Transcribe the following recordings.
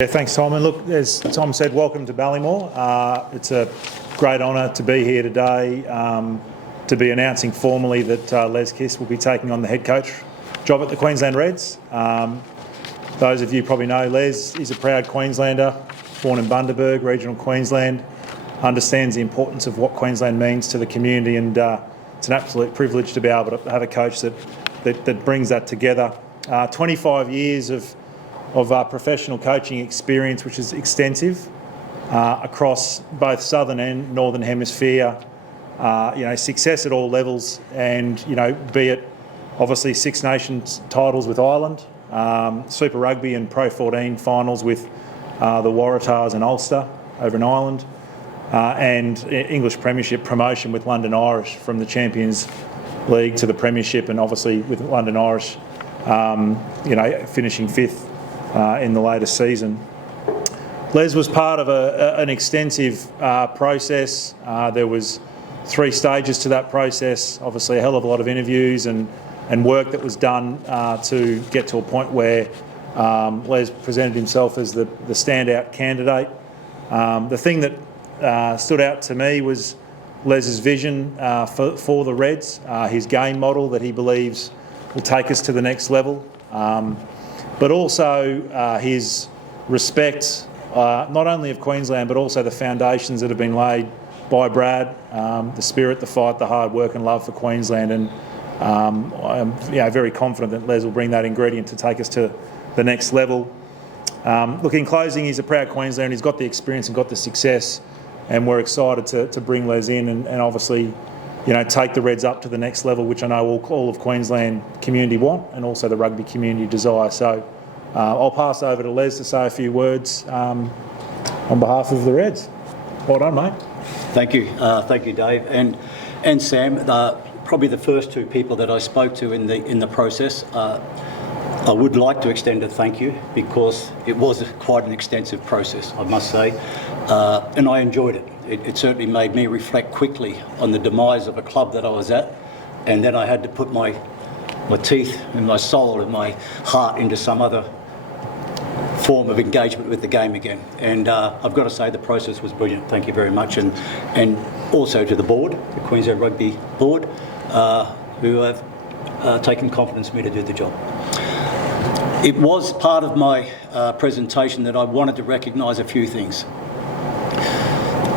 Yeah, thanks, Tom. And look, as Tom said, welcome to Ballymore. It's a great honour to be here today to be announcing formally that Les Kiss will be taking on the head coach job at the Queensland Reds. Those of you probably know Les is a proud Queenslander, born in Bundaberg, regional Queensland, understands the importance of what Queensland means to the community, and it's an absolute privilege to be able to have a coach that brings that together. 25 years of professional coaching experience, which is extensive across both southern and northern hemisphere. Success at all levels, and be it obviously Six Nations titles with Ireland, Super Rugby and Pro 14 finals with the Waratahs and Ulster over in Ireland, and English Premiership promotion with London Irish from the Champions League to the Premiership, and obviously with London Irish, finishing fifth in the latest season. Les was part of an extensive process. There was 3 stages to that process, obviously a hell of a lot of interviews and work that was done to get to a point where Les presented himself as the standout candidate. The thing that stood out to me was Les's vision for the Reds, his game model that he believes will take us to the next level. But also his respect, not only of Queensland, but also the foundations that have been laid by Brad, the spirit, the fight, the hard work and love for Queensland. And I'm very confident that Les will bring that ingredient to take us to the next level. Look, in closing, he's a proud Queenslander. He's got the experience and got the success, and we're excited to bring Les in and obviously take the Reds up to the next level, which I know all of Queensland community want, and also the rugby community desire. So I'll pass over to Les to say a few words on behalf of the Reds. Well done, mate. Thank you, Dave, and Sam. Probably the first 2 people that I spoke to in the process. I would like to extend a thank you, because it was quite an extensive process, I must say, and I enjoyed it. It certainly made me reflect quickly on the demise of a club that I was at, and then I had to put my teeth and my soul and my heart into some other form of engagement with the game again. And I've got to say the process was brilliant. Thank you very much, and also to the board, the Queensland Rugby board, who have taken confidence in me to do the job. It was part of my presentation that I wanted to recognise a few things.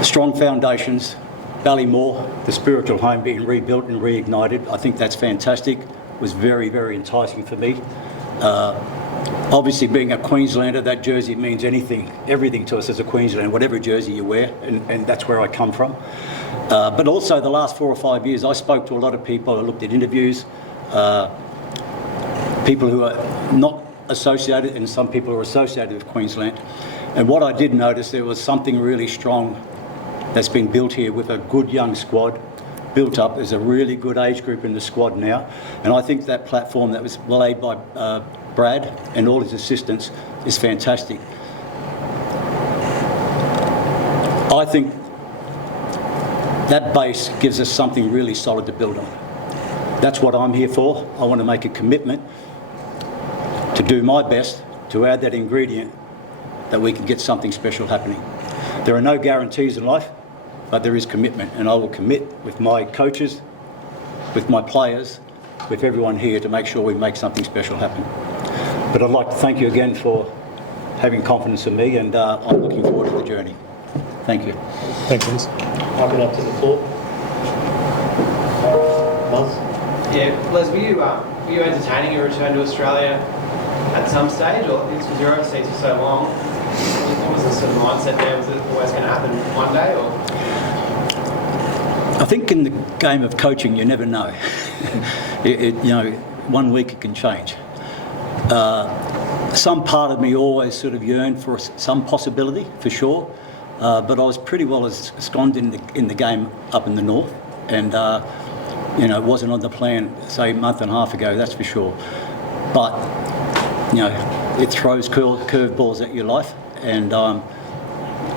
Strong foundations, Ballymore, the spiritual home being rebuilt and reignited. I think that's fantastic. It was very, very enticing for me. Obviously, being a Queenslander, that jersey means everything to us as a Queenslander, whatever jersey you wear, and that's where I come from. But also the last 4 or 5 years, I spoke to a lot of people, I looked at interviews, people who are not associated, and some people are associated with Queensland. And what I did notice, there was something really strong that's been built here with a good young squad, built up. There's a really good age group in the squad now. And I think that platform that was laid by Brad and all his assistants is fantastic. I think that base gives us something really solid to build on. That's what I'm here for. I want to make a commitment to do my best to add that ingredient that we can get something special happening. There are no guarantees in life, but there is commitment, and I will commit with my coaches, with my players, with everyone here to make sure we make something special happen. But I'd like to thank you again for having confidence in me, and I'm looking forward to the journey. Thank you. Thanks, Les. Open up to the floor. Miles? Yeah, Les, were you entertaining a return to Australia at some stage, or because you're overseas for so long? What was the sort of mindset there? Was it always going to happen one day, or? I think in the game of coaching, you never know. 1 week it can change. Some part of me always sort of yearned for some possibility, for sure. But I was pretty well ensconced in the game up in the north, and it wasn't on the plan, say, a month and a half ago, that's for sure. But it throws curveballs at your life, and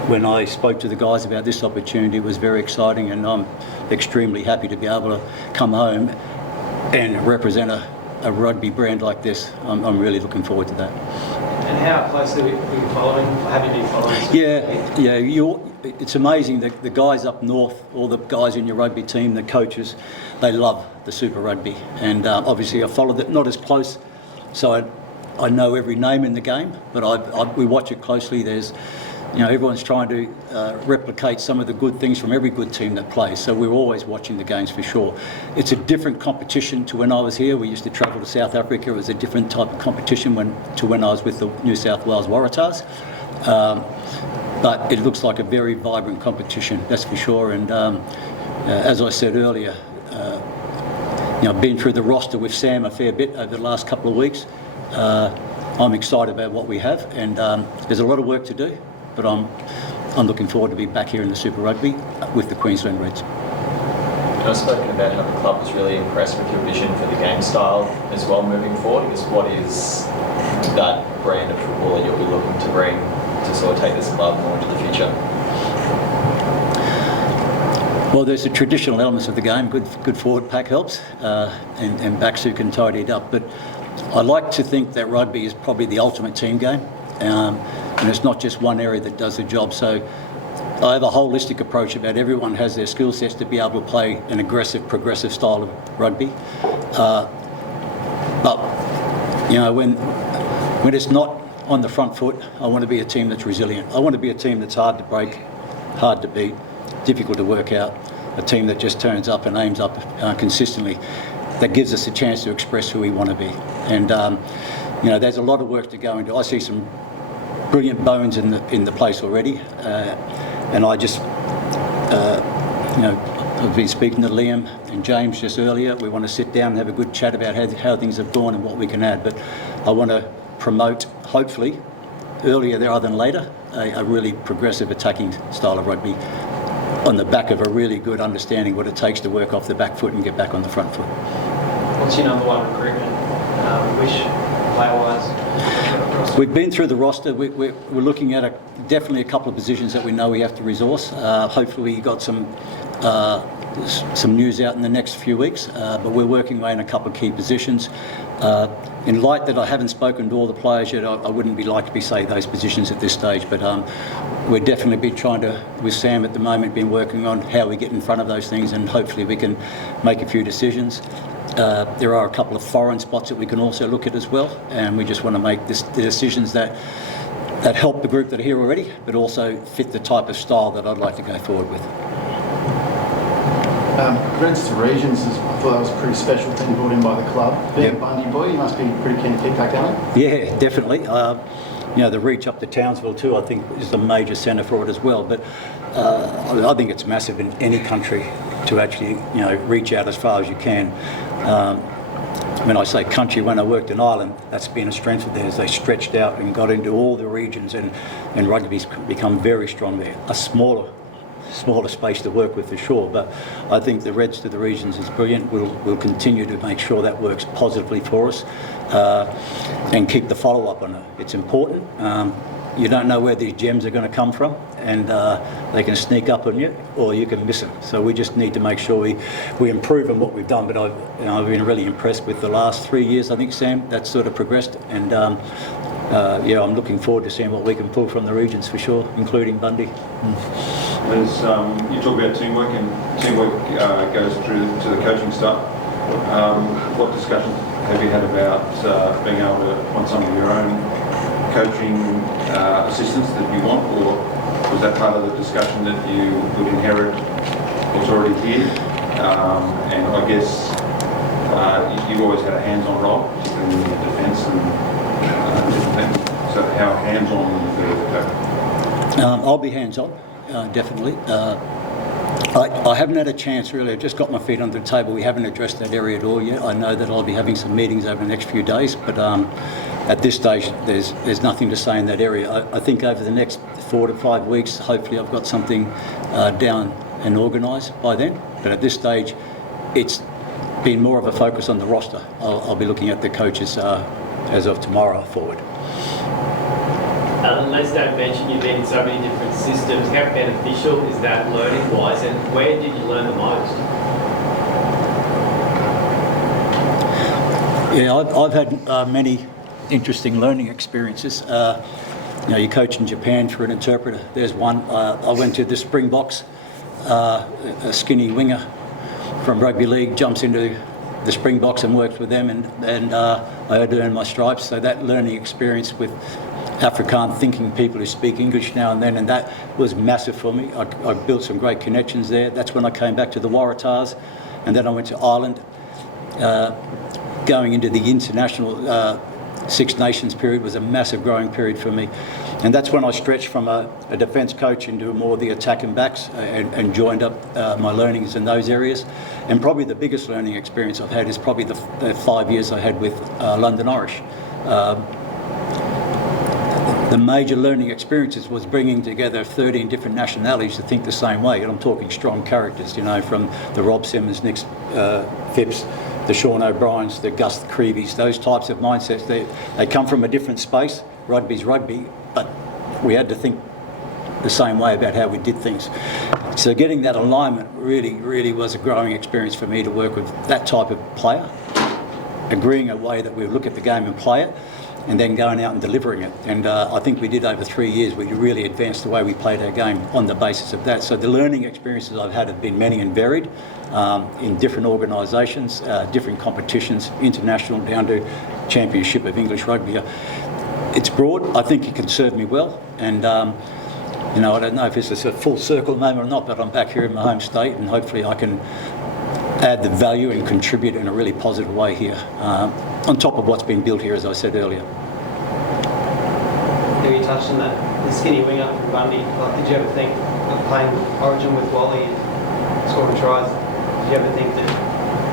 when I spoke to the guys about this opportunity, it was very exciting, and I'm extremely happy to be able to come home and represent a rugby brand like this. I'm really looking forward to that. And how closely were you following? Have you been following? It's amazing that the guys up north, all the guys in your rugby team, the coaches, they love the Super Rugby. And obviously I followed it, not as close, so I know every name in the game, but we watch it closely. There's, everyone's trying to replicate some of the good things from every good team that plays. So we're always watching the games for sure. It's a different competition to when I was here. We used to travel to South Africa. It was a different type of competition to when I was with the New South Wales Waratahs. But it looks like a very vibrant competition, that's for sure. And as I said earlier, I've been through the roster with Sam a fair bit over the last couple of weeks. I'm excited about what we have, and there's a lot of work to do, but I'm looking forward to be back here in the Super Rugby with the Queensland Reds. I've spoken about how the club was really impressed with your vision for the game style as well moving forward. I guess what is that brand of football that you'll be looking to bring to sort of take this club more into the future? Well, there's the traditional elements of the game. Good forward pack helps, and backs who can tidy it up. But I like to think that rugby is probably the ultimate team game, and it's not just one area that does the job. So I have a holistic approach about everyone has their skill sets to be able to play an aggressive, progressive style of rugby. But when it's not on the front foot, I want to be a team that's resilient. I want to be a team that's hard to break, hard to beat, difficult to work out, a team that just turns up and aims up consistently, that gives us a chance to express who we want to be. And there's a lot of work to go into. I see some brilliant bones in the place already, and I just I've been speaking to Liam and James just earlier. We want to sit down and have a good chat about how things have gone and what we can add. But I want to promote, hopefully, earlier rather than later, a really progressive attacking style of rugby on the back of a really good understanding what it takes to work off the back foot and get back on the front foot. What's your number one recruitment wish, player-wise? We've been through the roster. We're looking at definitely a couple of positions that we know we have to resource. Hopefully we got some news out in the next few weeks, but we're working away in a couple of key positions. In light that I haven't spoken to all the players yet, I wouldn't like to be saying those positions at this stage, but we're definitely been trying to, with Sam at the moment, been working on how we get in front of those things, and hopefully we can make a few decisions. There are a couple of foreign spots that we can also look at as well, and we just want to make the decisions that help the group that are here already, but also fit the type of style that I'd like to go forward with. Reds to Regions, I thought that was a pretty special thing brought in by the club. Being a Bundy boy, you must be pretty keen to keep that going. Yeah, definitely. The reach up to Townsville too, I think, is a major centre for it as well. But I think it's massive in any country to actually, reach out as far as you can. When I say country, when I worked in Ireland, that's been a strength of theirs. They stretched out and got into all the regions, and rugby's become very strong there. A smaller space to work with for sure, but I think the Reds to the Regions is brilliant. We'll continue to make sure that works positively for us, and keep the follow-up on it. It's important. You don't know where these gems are going to come from, and they can sneak up on you or you can miss them. So we just need to make sure we improve on what we've done. But I've been really impressed with the last 3 years, I think, Sam, that's sort of progressed, and I'm looking forward to seeing what we can pull from the regions for sure, including Bundy. As you talk about teamwork, and teamwork goes through to the coaching staff. What discussions have you had about being able to appoint some of your own coaching assistants that you want, or was that part of the discussion that you would inherit what's already here? And I guess you've always had a hands-on role in the defence and different things. So how hands-on the coach? I'll be hands-on. Definitely. I haven't had a chance really. I've just got my feet under the table. We haven't addressed that area at all yet. I know that I'll be having some meetings over the next few days, but at this stage there's nothing to say in that area. I think over the next 4 to 5 weeks, hopefully I've got something down and organised by then. But at this stage, it's been more of a focus on the roster. I'll be looking at the coaches as of tomorrow forward. Les don't mention you've been in so many different systems. How beneficial is that learning-wise, and where did you learn the most? Yeah, I've had many interesting learning experiences. You coach in Japan for an interpreter. There's one. I went to the Springboks, a skinny winger from rugby league jumps into the Springboks and works with them, and I had to earn my stripes. So that learning experience with Afrikaans thinking people who speak English now and then, and that was massive for me. I built some great connections there. That's when I came back to the Waratahs, and then I went to Ireland, going into the international Six Nations period was a massive growing period for me. And that's when I stretched from a defence coach into more of the attack and backs and joined up my learnings in those areas. And probably the biggest learning experience I've had is probably the 5 years I had with London Irish. The major learning experiences was bringing together 13 different nationalities to think the same way. And I'm talking strong characters, from the Rob Simmons, Nick Phipps, the Sean O'Briens, the Gus Creevies, those types of mindsets. They come from a different space. Rugby's rugby, but we had to think the same way about how we did things. So getting that alignment really was a growing experience for me to work with that type of player, agreeing a way that we would look at the game and play it, and then going out and delivering it. And I think we did over 3 years. We really advanced the way we played our game on the basis of that. So the learning experiences I've had have been many and varied in different organisations, different competitions, international down to Championship of English Rugby. It's broad. I think it can serve me well. And, I don't know if this is a full circle moment or not, but I'm back here in my home state, and hopefully I can add the value and contribute in a really positive way here, on top of what's been built here, as I said earlier. You touched on that, the skinny winger from Bundy. Did you ever think of playing Origin with Wally and scoring tries? Did you ever think that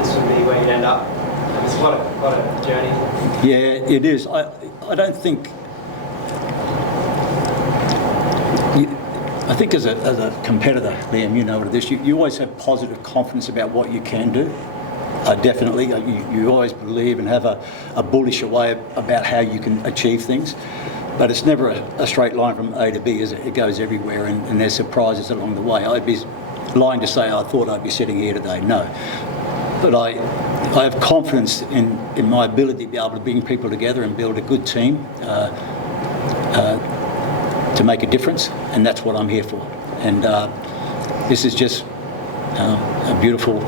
this would be where you'd end up? It's quite a journey. Yeah, it is. I don't think... I think as a competitor, Liam, you know what it is, you always have positive confidence about what you can do. Definitely. You always believe and have a bullish way about how you can achieve things. But it's never a straight line from A to B, is it? It goes everywhere, and there's surprises along the way. I'd be lying to say I thought I'd be sitting here today. No. But I have confidence in my ability to be able to bring people together and build a good team to make a difference, and that's what I'm here for. And this is just a beautiful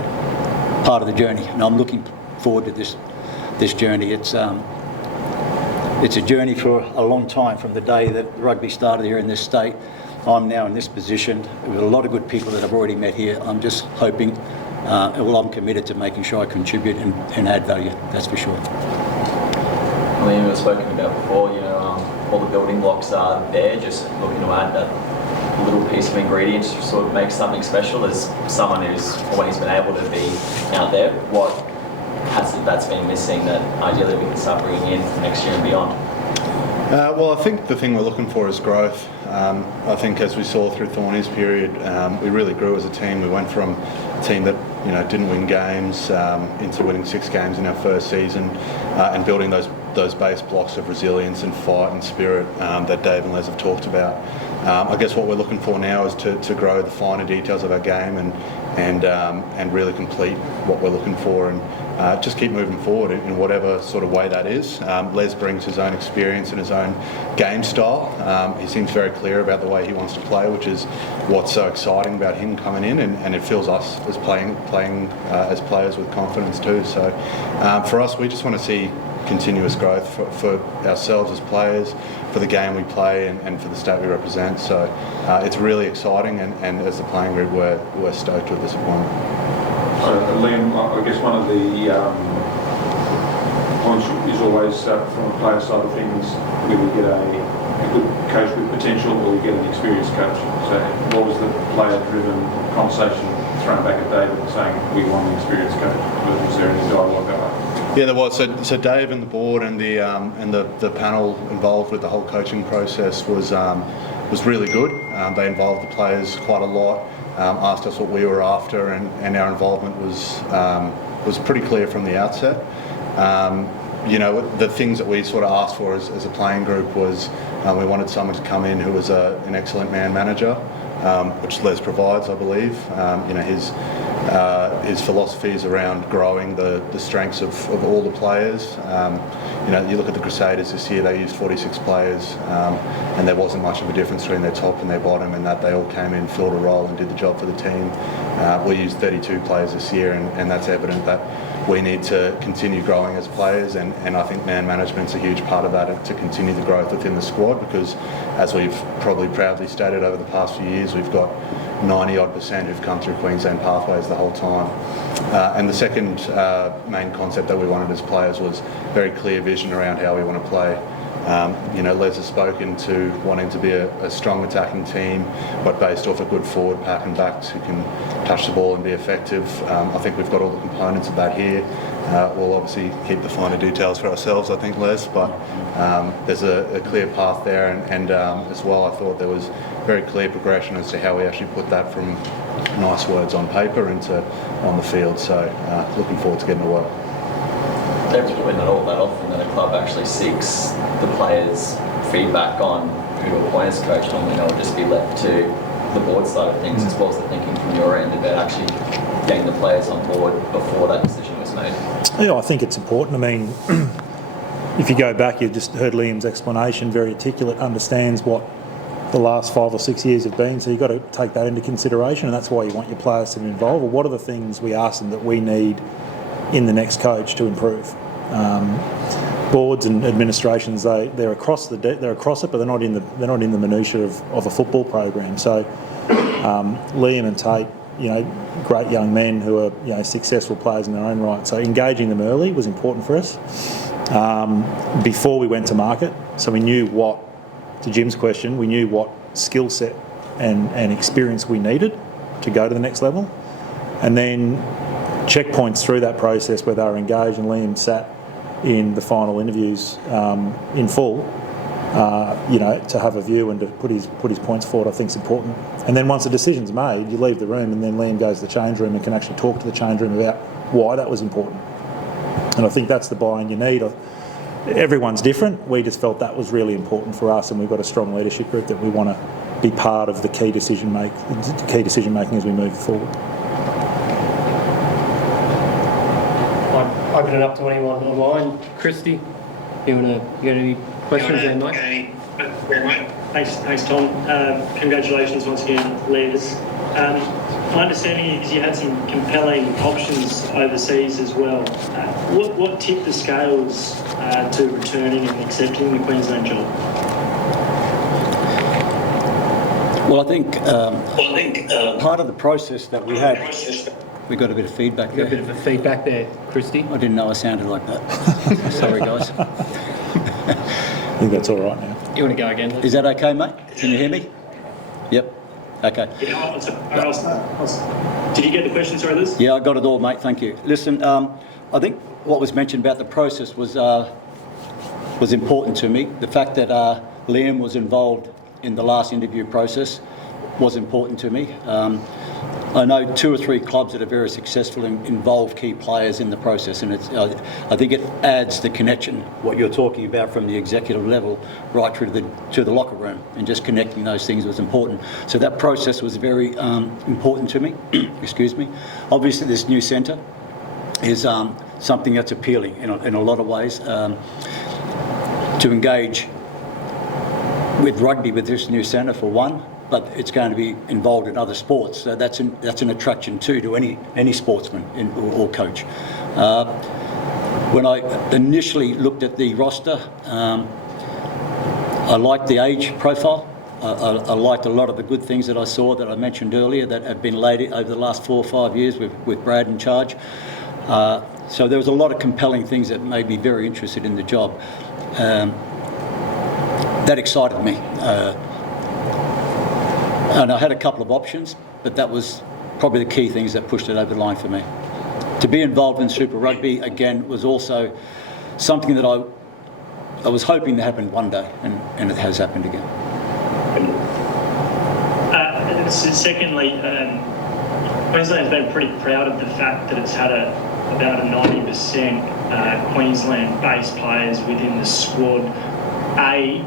part of the journey, and I'm looking forward to this journey. It's a journey for a long time, from the day that rugby started here in this state. I'm now in this position with a lot of good people that I've already met here. I'm just hoping, I'm committed to making sure I contribute and add value, that's for sure. Liam, we've spoken about before, all the building blocks are there, just looking to add that little piece of ingredients to sort of make something special. As someone who's always been able to be out there, what has it that's been missing that ideally we can start bringing in for next year and beyond? Well, I think the thing we're looking for is growth. I think as we saw through Thorny's period, we really grew as a team. We went from a team that didn't win games into winning 6 games in our first season, and building those base blocks of resilience and fight and spirit that Dave and Les have talked about. I guess what we're looking for now is to grow the finer details of our game and really complete what we're looking for, and just keep moving forward in whatever sort of way that is. Les brings his own experience and his own game style. He seems very clear about the way he wants to play, which is what's so exciting about him coming in, and it fills us as playing as players with confidence too. So for us, we just want to see continuous growth for ourselves as players, for the game we play, and for the state we represent. So it's really exciting, and as the playing group, we're stoked with this appointment. Liam, I guess one of the points is always from a player side of things, whether you get a good coach with potential or you get an experienced coach. So what was the player-driven conversation thrown back at David saying we want an experienced coach? Was there any dialogue about that? Yeah, there was. So Dave and the board and the panel involved with the whole coaching process was really good. They involved the players quite a lot, asked us what we were after, and our involvement was pretty clear from the outset. The things that we sort of asked for as a playing group was we wanted someone to come in who was an excellent man manager, which Les provides, I believe. His philosophy is around growing the strengths of all the players. you look at the Crusaders this year, they used 46 players, and there wasn't much of a difference between their top and their bottom, and that they all came in, filled a role and did the job for the team. We used 32 players this year, and that's evident that we need to continue growing as players, and I think man management's a huge part of that, to continue the growth within the squad, because as we've probably proudly stated over the past few years, we've got 90% who've come through Queensland pathways the whole time. And the second main concept that we wanted as players was very clear vision around how we want to play. Les has spoken to wanting to be a strong attacking team, but based off a good forward pack and backs who can touch the ball and be effective. I think we've got all the components of that here. We'll obviously keep the finer details for ourselves, I think, Les, but there's a clear path there, and as well, I thought there was very clear progression as to how we actually put that from nice words on paper into on the field. So looking forward to getting to work. It's probably not all that often that a club actually seeks the players' feedback on who to appoint as coach. Normally, it will just be left to the board side of things, as well as the thinking from your end about actually getting the players on board before that decision was made. Yeah, I think it's important. I mean, if you go back, you just heard Liam's explanation, very articulate, understands what the last 5 or 6 years have been, so you've got to take that into consideration, and that's why you want your players to be involved. Well, what are the things we ask them that we need in the next coach to improve? Boards and administrations, they're across it, but they're not in the minutiae of a football program. So Liam and Tate, great young men who are successful players in their own right. So engaging them early was important for us before we went to market. So we knew what, to Jim's question, we knew what skill set and experience we needed to go to the next level, and then checkpoints through that process where they were engaged, and Liam sat in the final interviews in full, to have a view and to put his points forward, I think is important. And then once the decision's made, you leave the room, and then Liam goes to the change room and can actually talk to the change room about why that was important. And I think that's the buy-in you need. Everyone's different. We just felt that was really important for us, and we've got a strong leadership group that we want to be part of the key decision making as we move forward. Open it up to anyone online. Christy, you got any questions there, mate? Thanks, Tom. Congratulations once again, Les. My understanding is you had some compelling options overseas as well. What tipped the scales to returning and accepting the Queensland job? Well, I think part of the process that we had. We got a bit of feedback there. A bit of a feedback there, Christy. I didn't know I sounded like that. Sorry, guys. I think that's all right now. You want to go again, Les? Is that okay, mate? Can you hear me? Yep. Okay. Yeah, did you get the question, sorry, Liz? Yeah, I got it all, mate. Thank you. Listen, I think what was mentioned about the process was important to me. The fact that Liam was involved in the last interview process was important to me. I know 2 or 3 clubs that are very successful and involve key players in the process, and I think it adds the connection, what you're talking about from the executive level right through to the locker room, and just connecting those things was important. So that process was very important to me. Excuse me. Obviously, this new centre is something that's appealing in a lot of ways. To engage with rugby with this new centre, for one, but it's going to be involved in other sports. So that's an attraction too to any sportsman or coach. When I initially looked at the roster, I liked the age profile. I liked a lot of the good things that I saw that I mentioned earlier that have been laid over the last 4 or 5 years with Brad in charge. So there was a lot of compelling things that made me very interested in the job. That excited me. And I had a couple of options, but that was probably the key things that pushed it over the line for me. To be involved in Super Rugby, again, was also something that I was hoping to happen one day, and it has happened again. Secondly, Queensland's been pretty proud of the fact that it's had about a 90% Queensland-based players within the squad.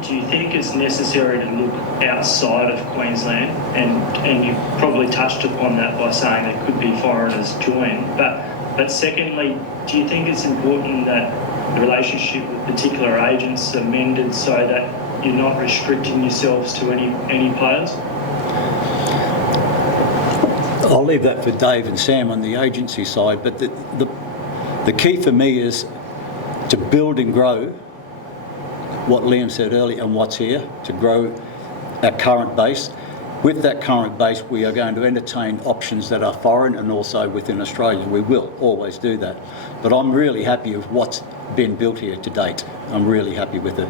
Do you think it's necessary to look outside of Queensland? And you probably touched upon that by saying there could be foreigners join. But secondly, do you think it's important that the relationship with particular agents amended so that you're not restricting yourselves to any players? I'll leave that for Dave and Sam on the agency side, but the key for me is to build and grow what Liam said earlier and what's here, to grow our current base. With that current base, we are going to entertain options that are foreign and also within Australia. We will always do that. But I'm really happy with what's been built here to date. I'm really happy with it.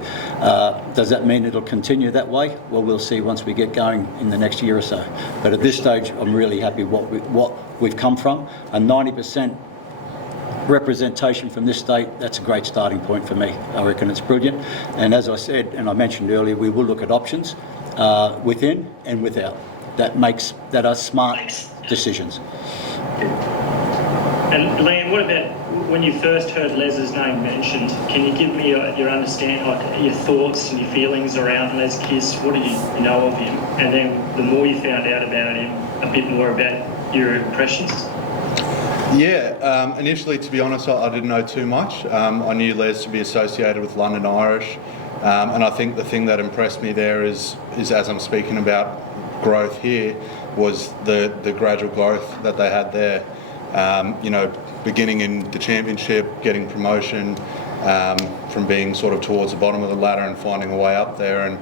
Does that mean it'll continue that way? Well, we'll see once we get going in the next year or so. But at this stage, I'm really happy what we've come from. A 90% representation from this state, that's a great starting point for me. I reckon it's brilliant. And as I said, and I mentioned earlier, we will look at options within and without. That are smart decisions. And Liam, what about when you first heard Les's name mentioned? Can you give me your understanding, like your thoughts and your feelings around Les Kiss? What did you know of him? And then the more you found out about him, a bit more about your impressions? Yeah, initially, to be honest, I didn't know too much. I knew Les to be associated with London Irish, and I think the thing that impressed me there is as I'm speaking about growth here, was the gradual growth that they had there. Beginning in the championship, getting promotion, from being sort of towards the bottom of the ladder and finding a way up there. And,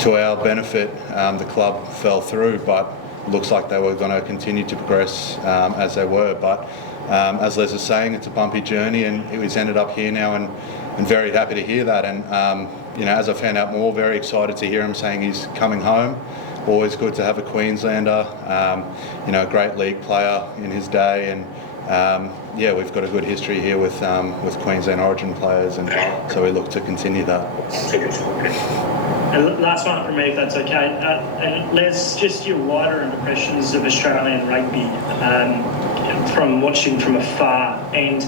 to our benefit, the club fell through, but looks like they were going to continue to progress as they were. But as Les is saying, it's a bumpy journey, and he's ended up here now, and very happy to hear that. And, as I found out more, very excited to hear him saying he's coming home. Always good to have a Queenslander, a great league player in his day, and we've got a good history here with Queensland Origin players, and so we look to continue that. And last one from me, if that's okay. And Les, just your wider impressions of Australian rugby from watching from afar, and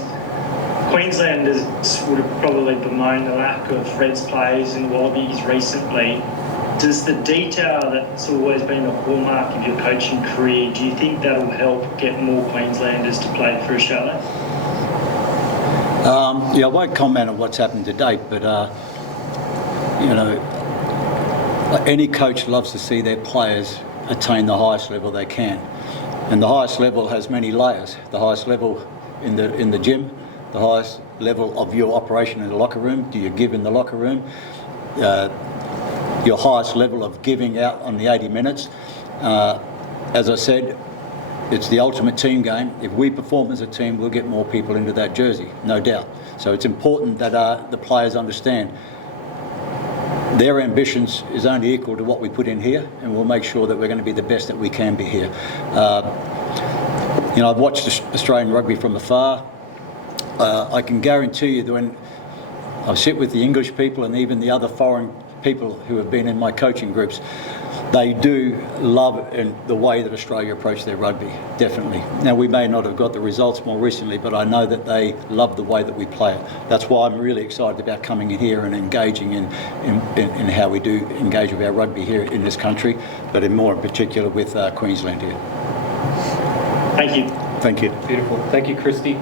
Queenslanders would have probably bemoaned the lack of Reds players and Wallabies recently. Does the detail that's always been the hallmark of your coaching career, do you think that'll help get more Queenslanders to play for Australia? I won't comment on what's happened to date, but, any coach loves to see their players attain the highest level they can. And the highest level has many layers. The highest level in the gym, the highest level of your operation in the locker room. Do you give in the locker room? Your highest level of giving out on the 80 minutes. As I said, it's the ultimate team game. If we perform as a team, we'll get more people into that jersey, no doubt. So it's important that the players understand their ambitions is only equal to what we put in here, and we'll make sure that we're going to be the best that we can be here. I've watched Australian rugby from afar. I can guarantee you that when I sit with the English people and even the other foreign people who have been in my coaching groups, they do love the way that Australia approach their rugby, definitely. Now, we may not have got the results more recently, but I know that they love the way that we play it. That's why I'm really excited about coming in here and engaging in how we do engage with our rugby here in this country, but in particular with Queensland here. Thank you. Thank you. Beautiful. Thank you, Christy.